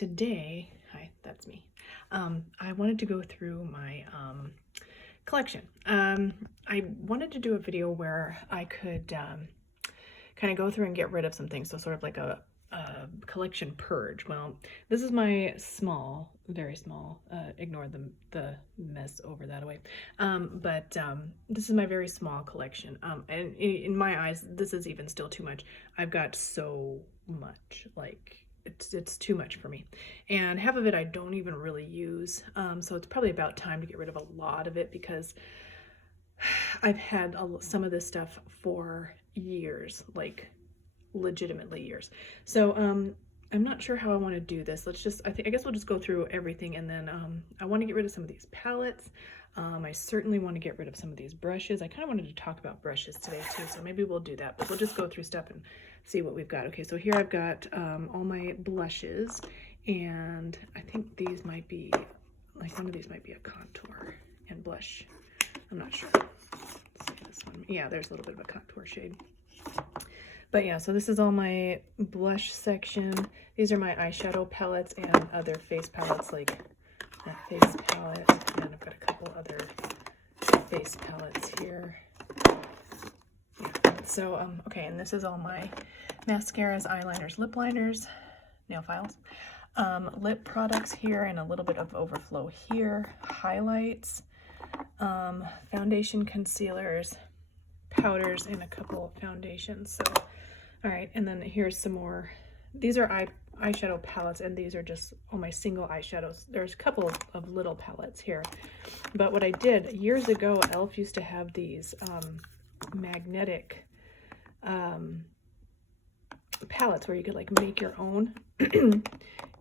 today, hi, that's me. I wanted to go through my collection. I wanted to do a video where I could kind of go through and get rid of some things, so sort of like a collection purge. Well, this is my small, very small, ignore the mess over that way, but this is my very small collection, and in my eyes this is even still too much. I've got so much, like it's too much for me, and half of it I don't even really use, so it's probably about time to get rid of a lot of it, because I've had some of this stuff for years, like legitimately years. So I'm not sure how I want to do this. I guess we'll just go through everything, and then I want to get rid of some of these palettes. I certainly want to get rid of some of these brushes. I kind of wanted to talk about brushes today too, so maybe we'll do that, but we'll just go through stuff and see what we've got. Okay, so here I've got all my blushes, and I think these might be, like one of these might be a contour and blush. I'm not sure. Let's see this one. Yeah, there's a little bit of a contour shade. But yeah, so this is all my blush section. These are my eyeshadow palettes and other face palettes, like that face palette. And I've got a couple other face palettes here. Yeah. So, okay, and this is all my mascaras, eyeliners, lip liners, nail files, lip products here, and a little bit of overflow here, highlights, foundation, concealers, powders, and a couple of foundations. So, all right, and then here's some more. These are eyeshadow palettes, and these are just all my single eyeshadows. There's a couple of little palettes here, but what I did years ago, e.l.f. used to have these magnetic palettes where you could like make your own,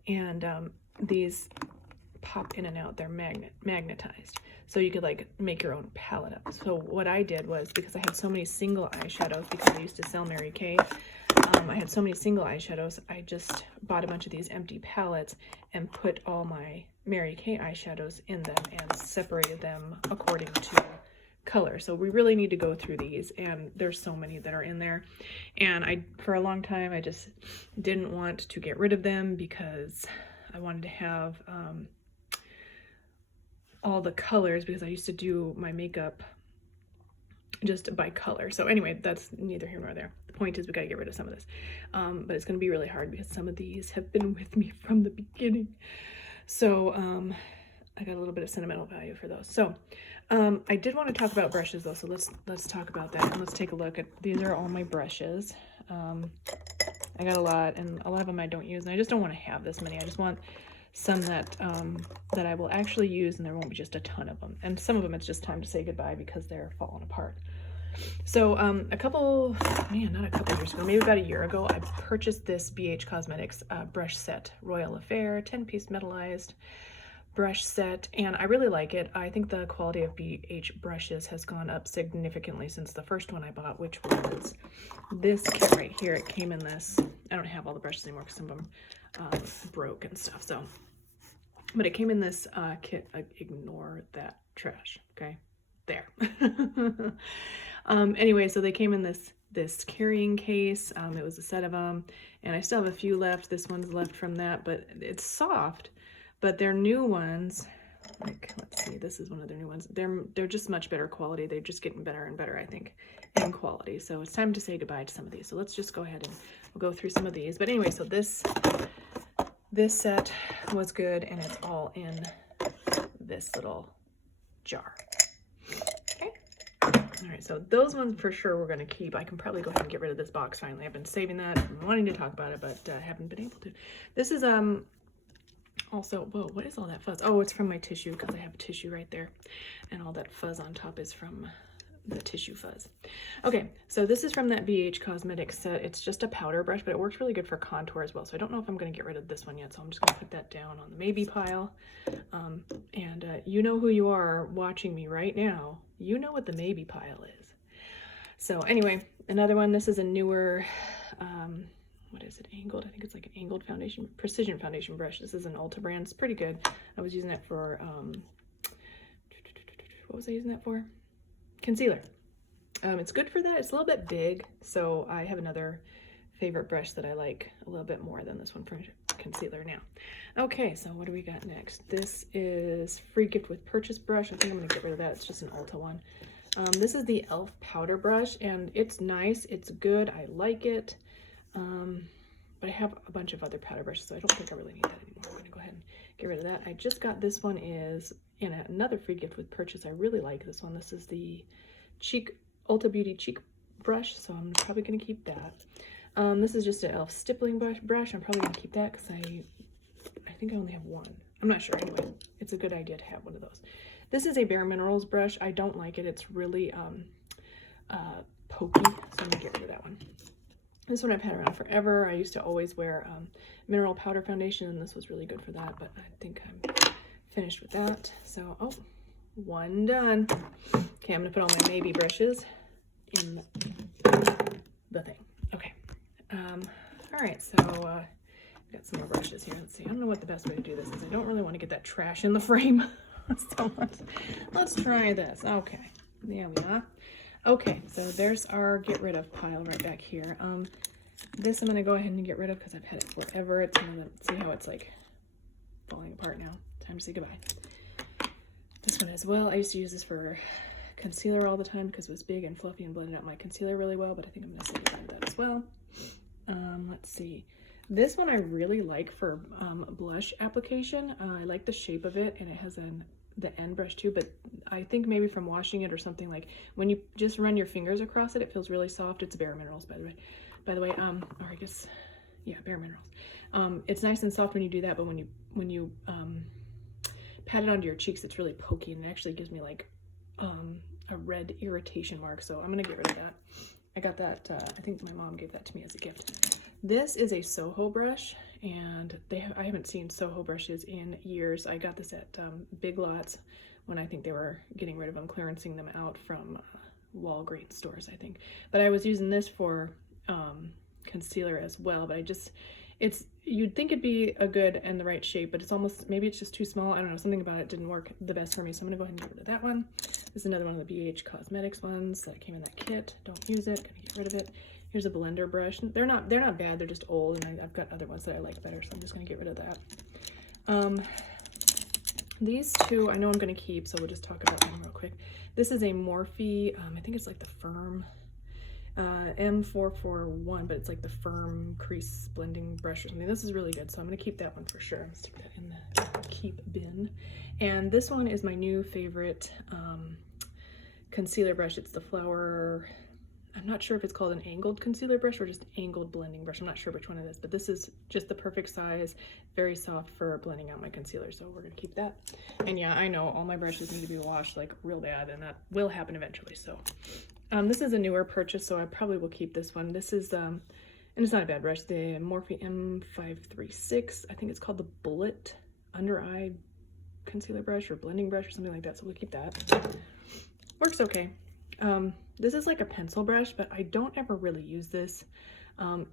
and these pop in and out. They're magnetized, so you could like make your own palette up. So what I did was, because I had so many single eyeshadows, because I used to sell Mary Kay, I had so many single eyeshadows, I just bought a bunch of these empty palettes and put all my Mary Kay eyeshadows in them and separated them according to color. So we really need to go through these, and there's so many that are in there, and for a long time I just didn't want to get rid of them, because I wanted to have all the colors, because I used to do my makeup just by color. So anyway, that's neither here nor there. The point is, we got to get rid of some of this, but it's going to be really hard because some of these have been with me from the beginning. So I got a little bit of sentimental value for those. So I did want to talk about brushes though, so let's talk about that, and let's take a look at, these are all my brushes. I got a lot, and a lot of them I don't use, and I just don't want to have this many. I just want some that that I will actually use, and there won't be just a ton of them. And some of them it's just time to say goodbye because they're falling apart. So not a couple years ago, maybe about a year ago, I purchased this BH Cosmetics brush set, Royal Affair 10-piece metallized brush set, and I really like it. I think the quality of BH brushes has gone up significantly since the first one I bought, which was this kit right here. It came in this, I don't have all the brushes anymore because some of them broke and stuff, so, but it came in this kit. Ignore that trash, okay, there. Anyway, so they came in this carrying case. It was a set of them, and I still have a few left. This one's left from that, but it's soft. But their new ones, like, let's see, this is one of their new ones. They're just much better quality. They're just getting better and better, I think, in quality. So it's time to say goodbye to some of these. So let's just go ahead and we'll go through some of these. But anyway, so this set was good, and it's all in this little jar. Okay. All right, so those ones for sure we're going to keep. I can probably go ahead and get rid of this box finally. I've been saving that, and wanting to talk about it, but haven't been able to. This is also, whoa, what is all that fuzz? Oh, it's from my tissue, because I have tissue right there, and all that fuzz on top is from the tissue fuzz. Okay, so this is from that BH Cosmetics set. It's just a powder brush, but it works really good for contour as well. So I don't know if I'm going to get rid of this one yet, so I'm just going to put that down on the maybe pile. And you know who you are watching me right now. You know what the maybe pile is. So anyway, another one. This is a newer, what is it, angled? I think it's like an angled foundation, precision foundation brush. This is an Ulta brand. It's pretty good. I was using it for, what was I using that for? Concealer. It's good for that. It's a little bit big, so I have another favorite brush that I like a little bit more than this one for concealer now. Okay, so what do we got next? This is free gift with purchase brush. I think I'm gonna get rid of that. It's just an Ulta one. This is the e.l.f. powder brush, and it's nice. It's good. I like it. But I have a bunch of other powder brushes, so I don't think I really need that anymore. I'm gonna go ahead and get rid of that. I just got this one is in another free gift with purchase. I really like this one. This is the Ulta Beauty Cheek brush, so I'm probably gonna keep that. This is just an e.l.f. stippling brush. I'm probably gonna keep that because I think I only have one. I'm not sure. Anyway, it's a good idea to have one of those. This is a Bare Minerals brush. I don't like it. It's really pokey, so I'm gonna get rid of that one. This one I've had around forever. I used to always wear mineral powder foundation, and this was really good for that, but I think I'm finished with that. So, oh, one done. Okay, I'm gonna put all my maybe brushes in the thing. Okay. All right, so I've got some more brushes here. Let's see. I don't know what the best way to do this is. I don't really want to get that trash in the frame. So let's try this. Okay, there we are. Okay, so there's our get rid of pile right back here. This I'm gonna go ahead and get rid of because I've had it forever. It's gonna see how it's like falling apart now. Time to say goodbye. This one as well. I used to use this for concealer all the time because it was big and fluffy and blended out my concealer really well, but I think I'm gonna say goodbye to that as well. Let's see. This one I really like for blush application. I like the shape of it, and it has the end brush too, but I think maybe from washing it or something, like when you just run your fingers across it, it feels really soft. It's Bare Minerals, by the way, or I guess, yeah, Bare Minerals. It's nice and soft when you do that, but when you pat it onto your cheeks, it's really pokey, and it actually gives me like a red irritation mark, so I'm gonna get rid of that. I got that, I think my mom gave that to me as a gift. This is a Soho brush, and I haven't seen Soho brushes in years. I got this at Big Lots when I think they were getting rid of them, clearancing them out from Walgreens stores, I think. But I was using this for concealer as well, but you'd think it'd be a good and the right shape, but it's almost, maybe it's just too small. I don't know, something about it didn't work the best for me, so I'm gonna go ahead and get rid of that one. This is another one of the BH Cosmetics ones that came in that kit. Don't use it, gonna get rid of it. Here's a blender brush. They're not bad, they're just old, and I've got other ones that I like better, so I'm just gonna get rid of that. These two I know I'm gonna keep, so we'll just talk about them real quick. This is a Morphe, I think it's like the Firm M441, but it's like the Firm crease blending brush or something. This is really good, so I'm gonna keep that one for sure. I'm gonna stick that in the keep bin. And this one is my new favorite concealer brush. It's the Flower, I'm not sure if it's called an angled concealer brush or just angled blending brush. I'm not sure which one it is, but this is just the perfect size, very soft for blending out my concealer, so we're gonna keep that. And yeah, I know all my brushes need to be washed like real bad, and that will happen eventually. So this is a newer purchase, so I probably will keep this one. This is and it's not a bad brush, the Morphe M536. I think it's called the Bullet Under Eye Concealer Brush or Blending Brush or something like that, so we'll keep that. Works okay. This is like a pencil brush, but I don't ever really use this.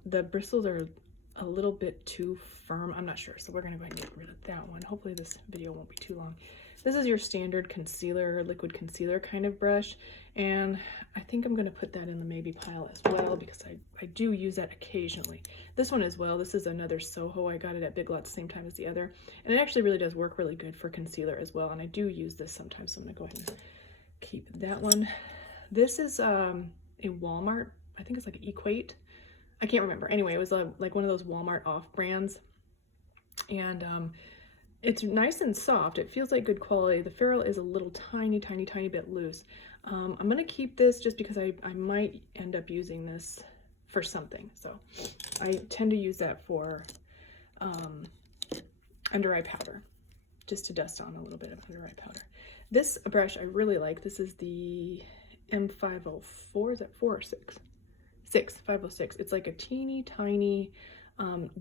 The bristles are a little bit too firm. I'm not sure, so we're gonna go ahead and get rid of that one. Hopefully this video won't be too long. This is your standard concealer, liquid concealer kind of brush, and I think I'm gonna put that in the maybe pile as well because I do use that occasionally. This one as well, this is another Soho. I got it at Big Lots the same time as the other, and it actually really does work really good for concealer as well, and I do use this sometimes, so I'm gonna go ahead and keep that one. This is a Walmart, I think it's like Equate. I can't remember. Anyway, it was like one of those Walmart off brands. And it's nice and soft. It feels like good quality. The ferrule is a little tiny bit loose. I'm going to keep this just because I might end up using this for something. So I tend to use that for under eye powder, just to dust on a little bit of under eye powder. This brush I really like. This is the M504, is that 4 or 6? 506. It's like a teeny tiny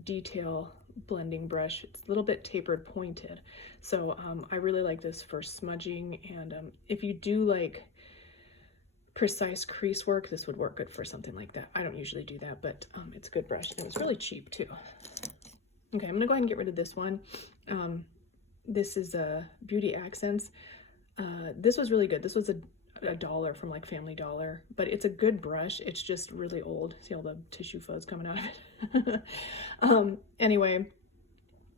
detail blending brush. It's a little bit tapered, pointed. So I really like this for smudging, and if you do like precise crease work, this would work good for something like that. I don't usually do that, but it's a good brush, and it's really cheap too. Okay, I'm gonna go ahead and get rid of this one. This is Beauty Accents. This was really good. This was a $1 from like Family Dollar, but it's a good brush. It's just really old. See all the tissue fuzz coming out of it. Anyway,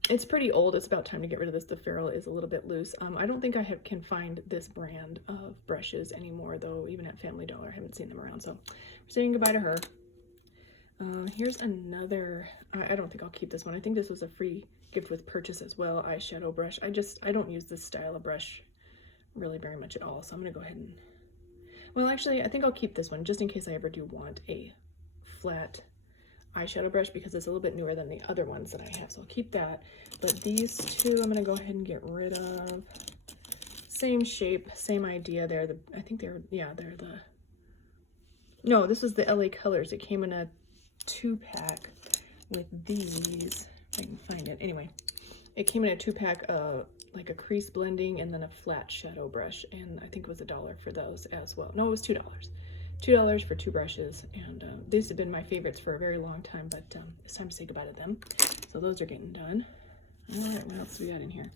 it's pretty old. It's about time to get rid of this. The ferrule is a little bit loose. I don't think I can find this brand of brushes anymore, though. Even at Family Dollar, I haven't seen them around. So we're saying goodbye to her. Here's another. I don't think I'll keep this one. I think this was a free gift with purchase as well. Eyeshadow brush. I don't use this style of brush really very much at all. So I'm gonna go ahead and. Well, actually, I think I'll keep this one just in case I ever do want a flat eyeshadow brush, because it's a little bit newer than the other ones that I have, so I'll keep that. But these two I'm gonna go ahead and get rid of. Same shape, same idea there. I think they're the, no, this is the LA Colors. It came in a 2-pack with these, if I can find it. Anyway, it came in a 2-pack of like a crease blending and then a flat shadow brush, and I think it was $1 for those as well. No, it was $2. $2 for 2 brushes, and these have been my favorites for a very long time, but it's time to say goodbye to them. So those are getting done. All right, what else do we got in here?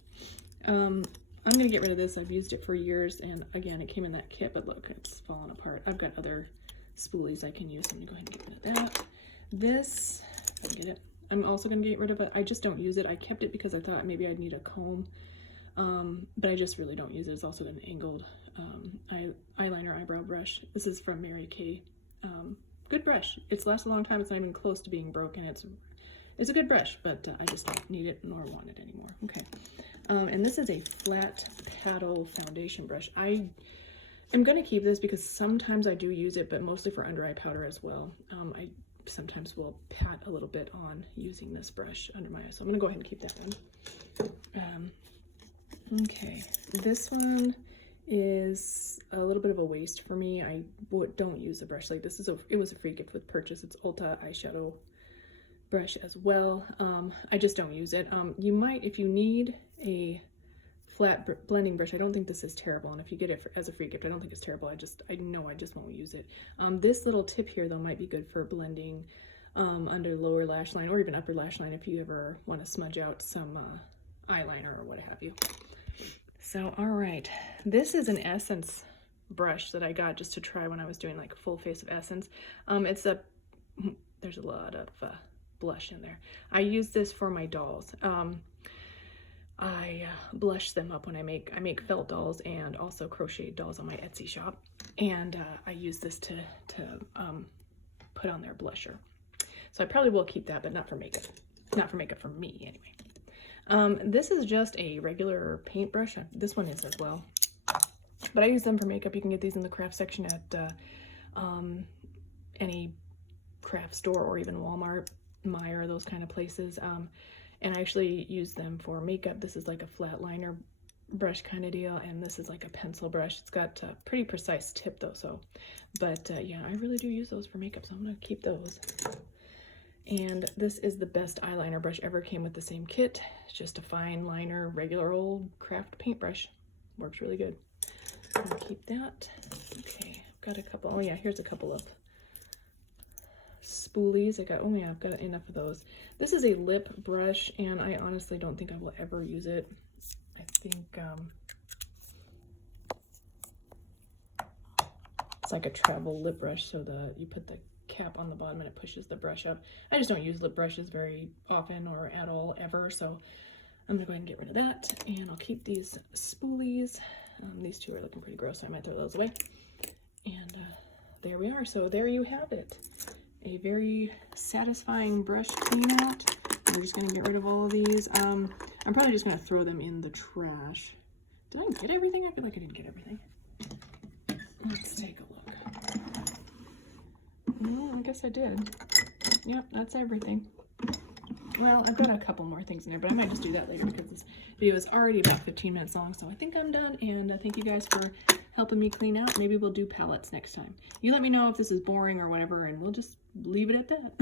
I'm gonna get rid of this. I've used it for years, and again, it came in that kit, but look, it's falling apart. I've got other spoolies I can use, so I'm gonna go ahead and get rid of that. This, if I can get it, I'm also gonna get rid of it. I just don't use it. I kept it because I thought maybe I'd need a comb, but I just really don't use it. It's also an angled eyeliner eyebrow brush. This is from Mary Kay. Good brush. It's lasted a long time. It's not even close to being broken. It's a good brush, but I just don't need it nor want it anymore. Okay. And this is a flat paddle foundation brush. I am going to keep this because sometimes I do use it, but mostly for under eye powder as well. I sometimes will pat a little bit on using this brush under my eyes. So I'm going to go ahead and keep that one. Okay. This one is a little bit of a waste for me. I don't use a brush like this. It was a free gift with purchase. It's Ulta eyeshadow brush as well. I just don't use it. You might, if you need a flat blending brush. I don't think this is terrible, and if you get it as a free gift, I don't think it's terrible. I know I just won't use it. This little tip here though might be good for blending under lower lash line or even upper lash line if you ever want to smudge out some eyeliner or what have you. So, all right, this is an Essence brush that I got just to try when I was doing like full face of Essence. There's a lot of blush in there. I use this for my dolls. I blush them up when I make felt dolls and also crocheted dolls on my Etsy shop, and I use this to put on their blusher. So I probably will keep that, but not for makeup. Not for makeup for me, anyway. This is just a regular paintbrush. This one is as well, but I use them for makeup. You can get these in the craft section at any craft store or even Walmart, Meijer, those kind of places. And I actually use them for makeup. This is like a flat liner brush kind of deal, and this is like a pencil brush. It's got a pretty precise tip though, so, but yeah, I really do use those for makeup, so I'm gonna keep those. And this is the best eyeliner brush ever. Came with the same kit. It's just a fine liner, regular old craft paintbrush. Works really good. I'll keep that. Okay, I've got a couple. Oh yeah, here's a couple of spoolies. I've got enough of those. This is a lip brush, and I honestly don't think I will ever use it. I think it's like a travel lip brush, so you put the cap on the bottom and it pushes the brush up. I just don't use lip brushes very often or at all ever, so I'm gonna go ahead and get rid of that, and I'll keep these spoolies. These two are looking pretty gross, so I might throw those away. And there we are. So there you have it. A very satisfying brush clean out. We're just gonna get rid of all of these. I'm probably just gonna throw them in the trash. Did I get everything? I feel like I didn't get everything. Let's take a look. Well, I guess I did. Yep, that's everything. Well, I've got a couple more things in there, but I might just do that later because this video is already about 15 minutes long, so I think I'm done, and thank you guys for helping me clean out. Maybe we'll do palettes next time. You let me know if this is boring or whatever, and we'll just leave it at that.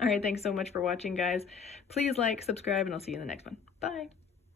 All right, thanks so much for watching, guys. Please like, subscribe, and I'll see you in the next one. Bye.